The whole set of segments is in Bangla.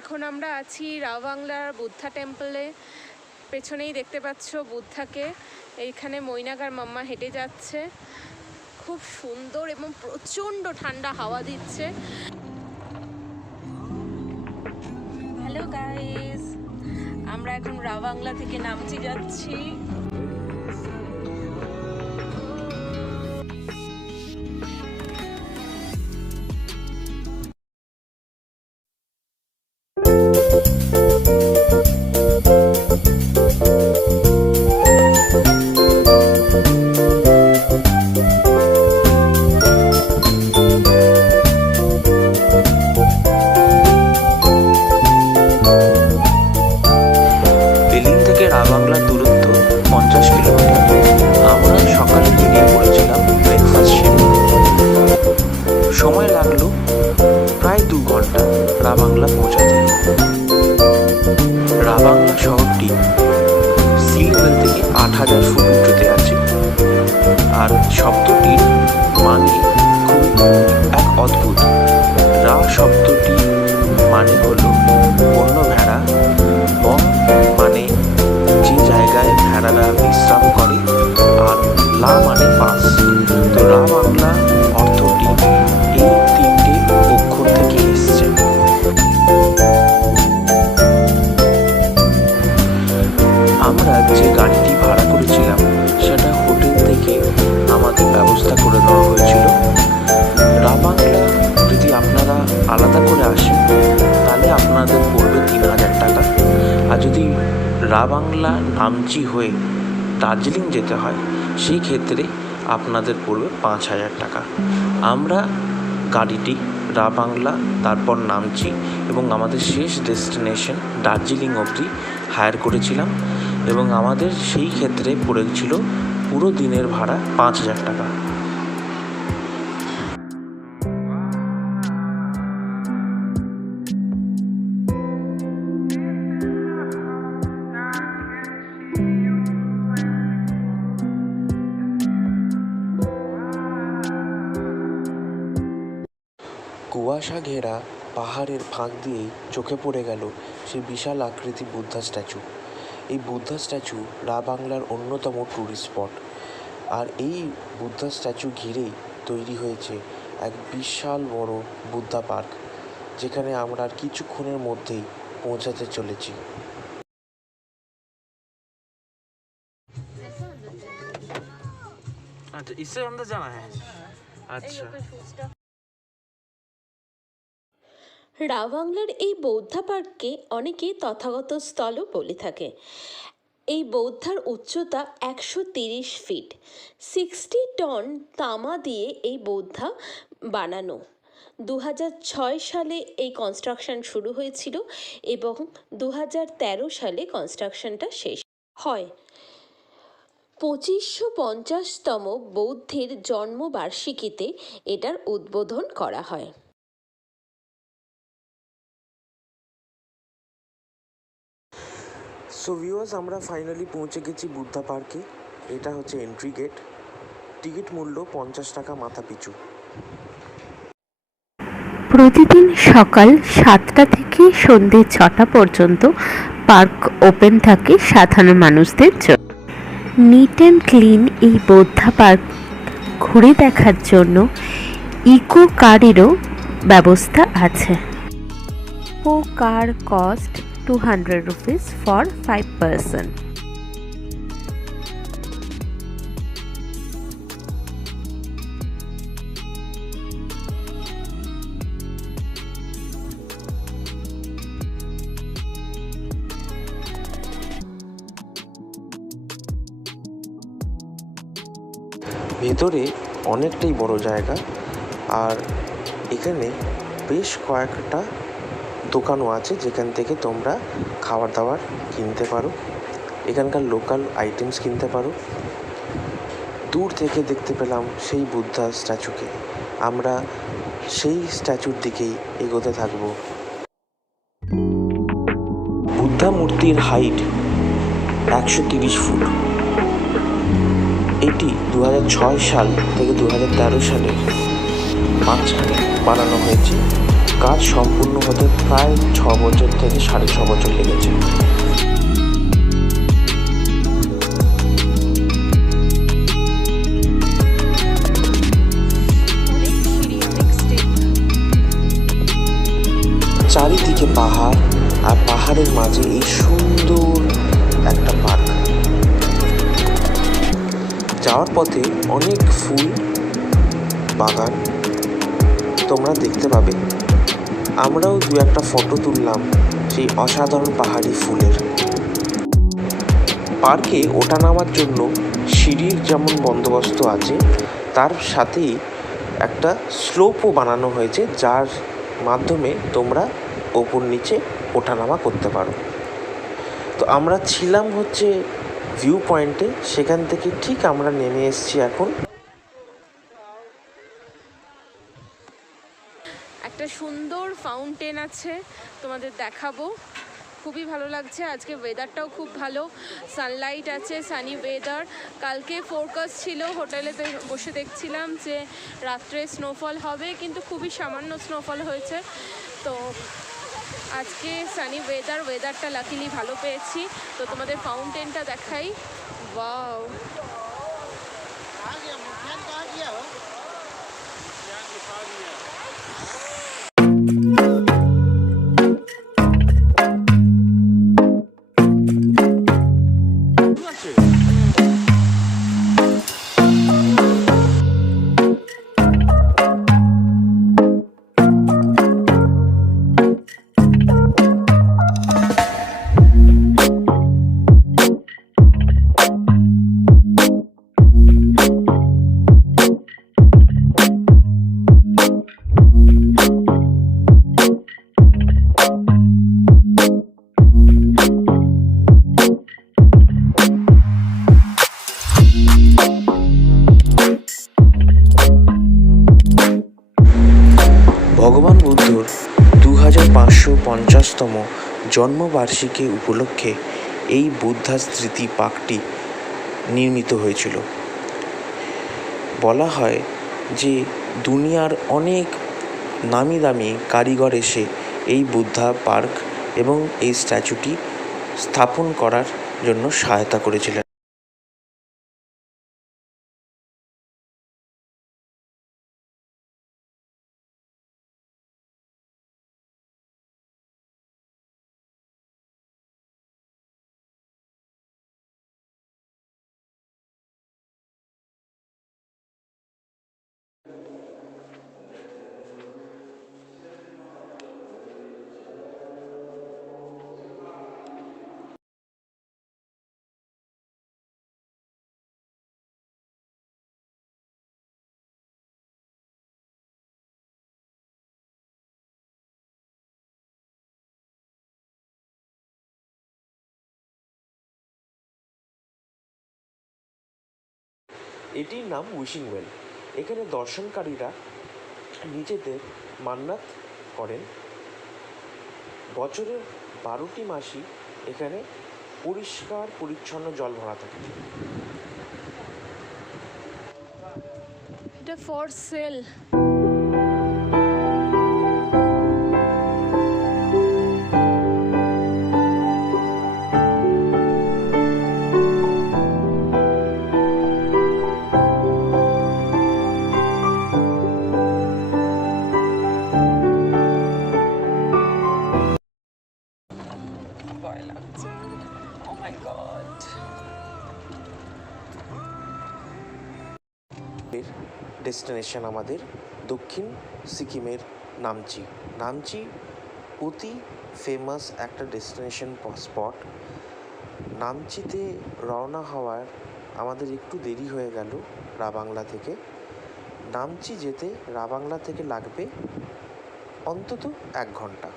এখন আমরা আছি রাওবাংলার বুদ্ধা টেম্পলে। পেছনেই দেখতে পাচ্ছ বুদ্ধাকে। এইখানে মৈনাক আর মাম্মা হেঁটে যাচ্ছে। খুব সুন্দর এবং প্রচণ্ড ঠান্ডা হাওয়া দিচ্ছে। হ্যালো গাইস, আমরা এখন রাওবাংলা থেকে নামচি যাচ্ছি। রাওবাংলার দূরত্ব 50 কিলোমিটার। আমরা সকালে বেরিয়ে পড়েছিলাম ব্রেকফাস্ট সেরে। সময় লাগলো প্রায় 2 ঘন্টা রাওবাংলা পৌঁছাতে। রাওবাংলা শহরটি সি লেভেল থেকে 8000 ফুট উঁচুতে আছে। আর শব্দটির মানে খুব এক অদ্ভুত। রা শব্দটি মানে হলো বন্য ভেড়া, বং মানে যে জায়গায় ভেড়ারা বিশ্রাম করে, আর লা মানে পাস। তো রাওবাংলা অর্থটি এই 3টে অক্ষর থেকে এসছে। আমরা যে গাড়িটি ভাড়া করেছিলাম সেটা হোটেল থেকে আমাদের ব্যবস্থা করে দেওয়া হয়েছিল। রাওবাংলা যদি আপনারা আলাদা করে আসেন তাহলে আপনাদের পড়বে 3000 টাকা। আর যদি রাওবাংলা নামচি হয়ে দার্জিলিং যেতে হয় সেই ক্ষেত্রে আপনাদের পড়বে 5000 টাকা। আমরা গাড়িটি রাওবাংলা, তারপর নামচি এবং আমাদের শেষ ডেস্টিনেশন দার্জিলিং অবধি হায়ার করেছিলাম এবং আমাদের সেই ক্ষেত্রে পড়েছিল পুরো দিনের ভাড়া 5000 টাকা। কুয়াশা ঘেরা পাহাড়ের ফাঁক দিয়েই চোখে পড়ে গেল সেই বিশাল আকৃতি বুদ্ধা স্ট্যাচু। এই বুদ্ধা স্ট্যাচু রাওবাংলার অন্যতম ট্যুরিস্ট স্পট। আর এই বুদ্ধা স্ট্যাচু ঘিরেই তৈরি হয়েছে এক বিশাল বড় বুদ্ধা পার্ক, যেখানে আমরা আর কিছুক্ষণের মধ্যেই পৌঁছাতে চলেছি। আচ্ছা, इससे अंदर जाना है। अच्छा। রাওবাংলার এই বৌদ্ধ পার্ককে অনেকে তথাগত স্থলও বলে থাকে। এই বৌদ্ধার উচ্চতা 130 ফিট। 60 টন তামা দিয়ে এই বৌদ্ধা বানানো। 2006 সালে এই কনস্ট্রাকশন শুরু হয়েছিল এবং 2013 সালে কনস্ট্রাকশনটা শেষ হয়। 2550তম বৌদ্ধের জন্মবার্ষিকীতে এটার উদ্বোধন করা হয়। সো ভিউয়ার্স, আমরা ফাইনালি পৌঁছে গেছি বুদ্ধা পার্কে। এটা হচ্ছে এন্ট্রি গেট। টিকিট মূল্য 50 টাকা মাথা পিছু। প্রতিদিন সকাল 7টা থেকে সন্ধ্যে 6টা পর্যন্ত পার্ক ওপেন থাকে সাধারণ মানুষদের জন্য। নিট অ্যান্ড ক্লিন এই বৌদ্ধা পার্ক ঘুরে দেখার জন্য ইকো কারেরও ব্যবস্থা আছে। Eco car cost 200 rupees for 5 person. ভেতরে অনেকটাই বড় জায়গা, আর এখানে বেশ কয়েকটা দোকানও আছে যেখান থেকে তোমরা খাবার দাবার কিনতে পারো, এখানকার লোকাল আইটেমস কিনতে পারো। দূর থেকে দেখতে পেলাম সেই বুদ্ধা স্ট্যাচুকে। আমরা সেই স্ট্যাচুর দিকেই এগোতে থাকবো। বুদ্ধা মূর্তির হাইট 130 ফুট। এটি 2006 সাল থেকে 2013 সালের মাঝখানে বানানো হয়েছে। কাজ সম্পূর্ণ হতে প্রায় 6 বছর থেকে 6.5 বছর লেগেছে। চারিদিকে পাহাড়, আর পাহাড়ের মাঝে এই সুন্দর একটা পার্ক। যাওয়ার পথে অনেক ফুল বাগান তোমরা দেখতে পাবে। আমরাও 2-1টা ফটো তুললাম সেই অসাধারণ পাহাড়ি ফুলের। পার্কে ওঠা নামার জন্য সিঁড়ির যেমন বন্দোবস্ত আছে, তার সাথেই একটা স্লোপও বানানো হয়েছে, যার মাধ্যমে তোমরা ওপর নিচে ওঠানামা করতে পারো। তো আমরা ছিলাম হচ্ছে ভিউ পয়েন্টে, সেখান থেকে ঠিক আমরা নেমে এসেছি এখন। একটা সুন্দর ফাউন্টেন আছে, তোমাদের দেখাবো। খুবই ভালো লাগছে, আজকে ওয়েদারটাও খুব ভালো, সানলাইট আছে, সানি ওয়েদার। কালকে ফোরকাস্ট ছিল, হোটেলে বসে দেখছিলাম যে রাত্রে স্নোফল হবে, কিন্তু খুবই সামান্য স্নোফল হয়েছে। তো আজকে সানি ওয়েদারটা লাকিলি ভালো পেয়েছি। তো তোমাদের ফাউন্টেনটা দেখাই। ওয়াও, ভগবান বুদ্ধর 2550তম জন্মবার্ষিকী উপলক্ষে এই বুদ্ধা স্মৃতি পার্কটি নির্মিত হয়েছিল। বলা হয় যে দুনিয়ার অনেক নামি দামি কারিগর এসে এই বুদ্ধা পার্ক এবং এই স্ট্যাচুটি স্থাপন করার জন্য সহায়তা করেছিলেন। এটির নাম উইশিং ওয়েল। এখানে দর্শনকারীরা নিজেদের মান্নাত করেন। বছরের 12টি মাসই এখানে পরিষ্কার পরিচ্ছন্ন জল ভরা থাকে। এটা ফর সেল। ডেস্টিনেশন আমাদের দক্ষিণ সিকিমের নামচি। নামচি অতি ফেমাস একটা ডেস্টিনেশন স্পট। নামচিতে রওনা হওয়ার আমাদের একটু দেরি হয়ে গেল রাবাংলা থেকে। নামচি যেতে রাবাংলা থেকে লাগবে অন্তত 1 ঘন্টা।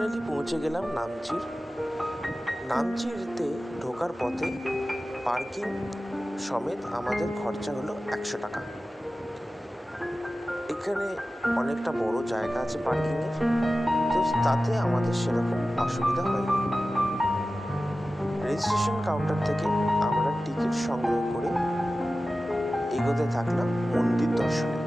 ফাইনালি পৌঁছে গেলাম নামচিতে ঢোকার পথে পার্কিং সমেত আমাদের খরচা হলো 100 টাকা। এখানে অনেকটা বড় জায়গা আছে পার্কিংয়ের, তো তাতে আমাদের সেরকম অসুবিধা হয়নি। রেজিস্ট্রেশন কাউন্টার থেকে আমরা টিকিট সংগ্রহ করে এগোতে থাকলাম মন্দির দর্শনে।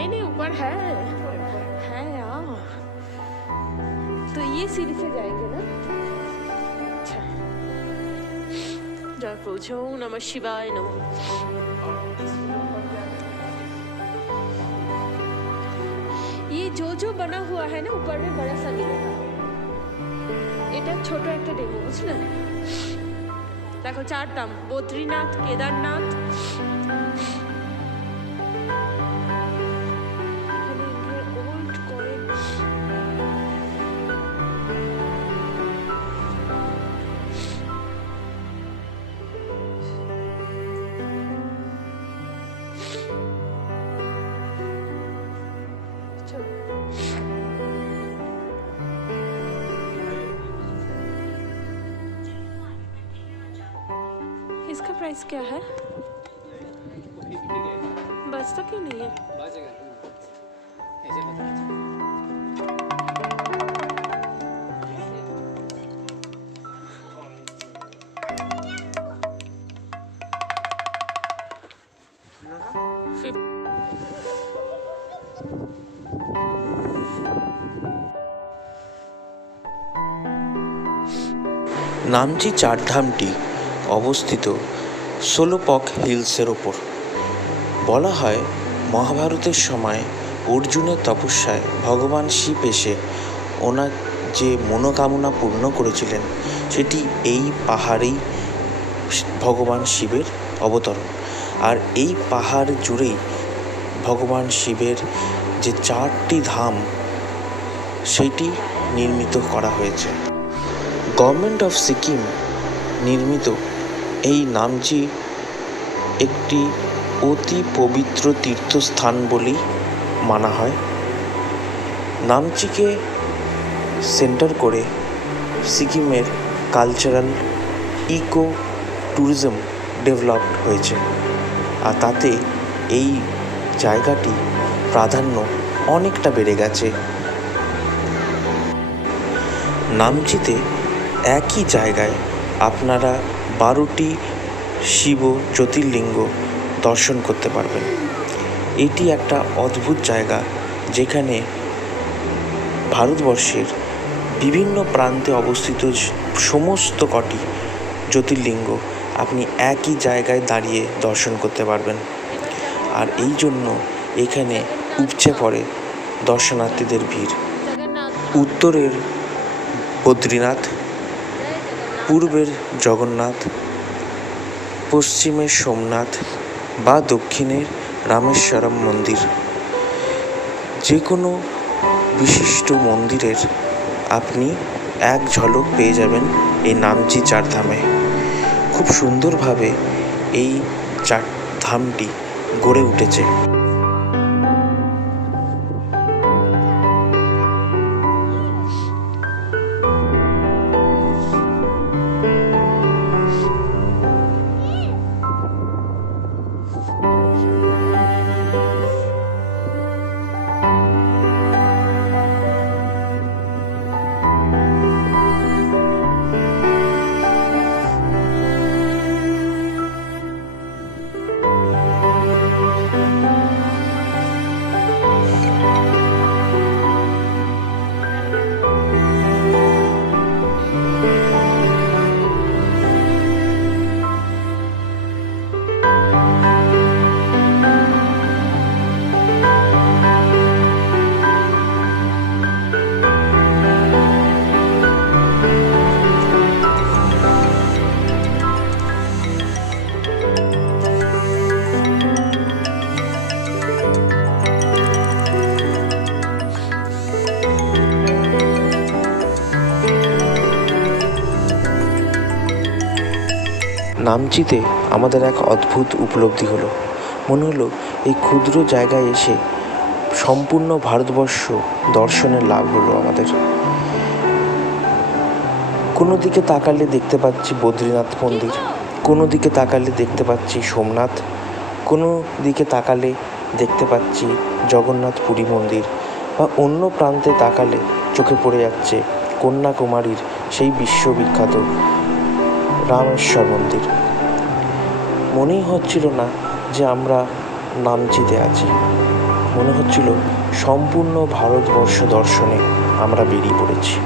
नहीं ऊपर है यार, तो ये सीढ़ी से जाएंगे ना। अच्छा, जय प्रभु नमः शिवाय नमः। ये जो बना हुआ है ना ऊपर में बड़ा सा मिलेगा, এটা ছোট একটা ডেমো, বুঝলেন? দেখো 4 ধাম, বদ্রীনাথ, কেদারনাথ, इसका प्राइस क्या है? बचता क्यों नहीं है? নামচি চারধামটি অবস্থিত সোলোপক হিলসের ওপর। বলা হয় মহাভারতের সময় অর্জুনের তপস্যায় ভগবান শিব এসে ওনার যে মনোকামনা পূর্ণ করেছিলেন সেটি এই পাহাড়েই ভগবান শিবের অবতরণ। আর এই পাহাড় জুড়েই ভগবান শিবের যে 4টি ধাম সেটি নির্মিত করা হয়েছে। গভর্নমেন্ট অফ সিকিম নির্মিত এই নামচি একটি অতি পবিত্র তীর্থস্থান বলেই মানা হয়। নামচিকে সেন্টার করে সিকিমের কালচারাল ইকো ট্যুরিজম ডেভেলপড হয়েছে, আর তাতে এই জায়গাটি প্রাধান্য অনেকটা বেড়ে গেছে। নামচিতে একই জায়গায় আপনারা 12টি শিব জ্যোতির্লিঙ্গ দর্শন করতে পারবেন। এটি একটা অদ্ভুত জায়গা যেখানে ভারতবর্ষের বিভিন্ন প্রান্তে অবস্থিত সমস্ত কটি জ্যোতির্লিঙ্গ আপনি একই জায়গায় দাঁড়িয়ে দর্শন করতে পারবেন। আর এই জন্য এখানে উপচে পড়ে দর্শনার্থীদের ভিড়। উত্তরের বদ্রীনাথ, পূর্বের জগন্নাথ, পশ্চিমের সোমনাথ বা দক্ষিণের রামেশ্বরম মন্দির, যে কোনো বিশিষ্ট মন্দিরের আপনি এক ঝলক পেয়ে যাবেন এই নামচি চারধামে। খুব সুন্দরভাবে এই চারধামটি গড়ে উঠেছে। নামচিতে আমাদের এক অদ্ভুত উপলব্ধি হলো। মনে হলো এই ক্ষুদ্র জায়গায় এসে সম্পূর্ণ ভারতবর্ষ দর্শনের লাভ হলো আমাদের। কোনো দিকে তাকালে দেখতে পাচ্ছি বদ্রীনাথ মন্দির, কোনো দিকে তাকালে দেখতে পাচ্ছি সোমনাথ, কোনো দিকে তাকালে দেখতে পাচ্ছি জগন্নাথ পুরী মন্দির, বা অন্য প্রান্তে তাকালে চোখে পড়ে যাচ্ছে কন্যাকুমারীর সেই বিশ্ববিখ্যাত রামেশ্বর মন্দির। মনেই হচ্ছিল না যে আমরা নামচিতে আছি, মনে হচ্ছিল সম্পূর্ণ ভারতবর্ষ দর্শনে আমরা বেরিয়ে পড়েছি।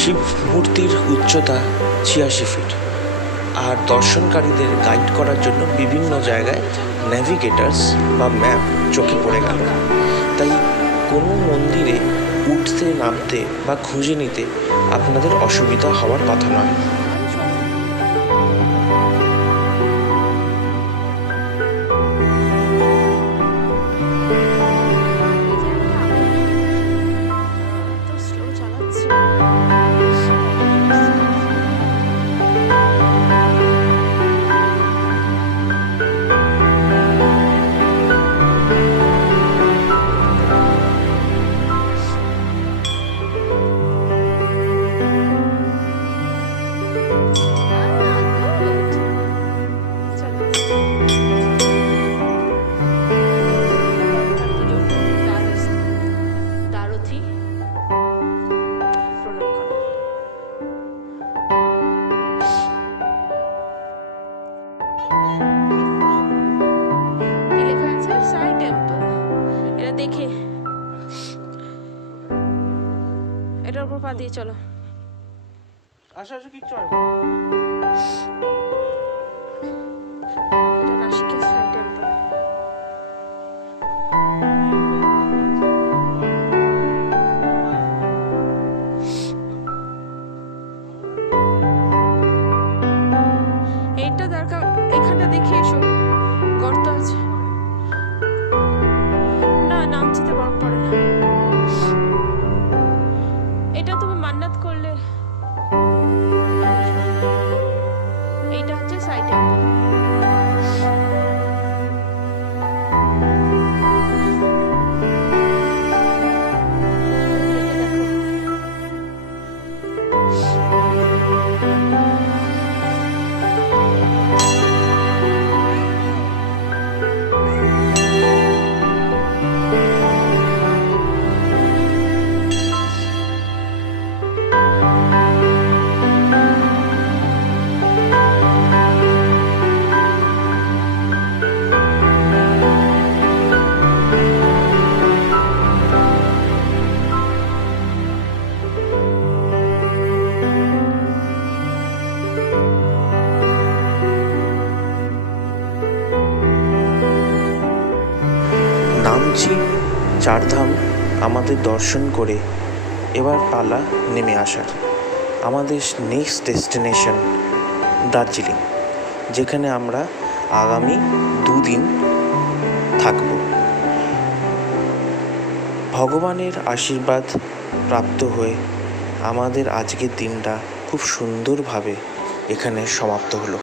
শিব মূর্তির উচ্চতা ৮৬ ফিট, আর দর্শনকারীদের গাইড করার জন্য বিভিন্ন জায়গায় ন্যাভিগেটার্স বা ম্যাপ চোখে পড়ে গেল। তাই কোনো মন্দিরে উঠতে নামতে বা খুঁজে নিতে আপনাদের অসুবিধা হওয়ার কথা নয়। এটার উপর পা দিয়ে চলো। এটা নাসিকের সাই টেম্পল। এইটা দরকার, এখানটা দেখে এসো, গর্ত আছে। না, নামচিতে বরফ পড়ে না। এটা তুমি মান্নাত করলে ভাবছি চারধাম আমাদের দর্শন করে এবার পালা নেমে আসার। আমাদের নেক্সট ডেস্টিনেশন দার্জিলিং, যেখানে আমরা আগামী 2 দিন থাকব। ভগবানের আশীর্বাদ প্রাপ্ত হয়ে আমাদের আজকের দিনটা খুব সুন্দরভাবে এখানে সমাপ্ত হলো।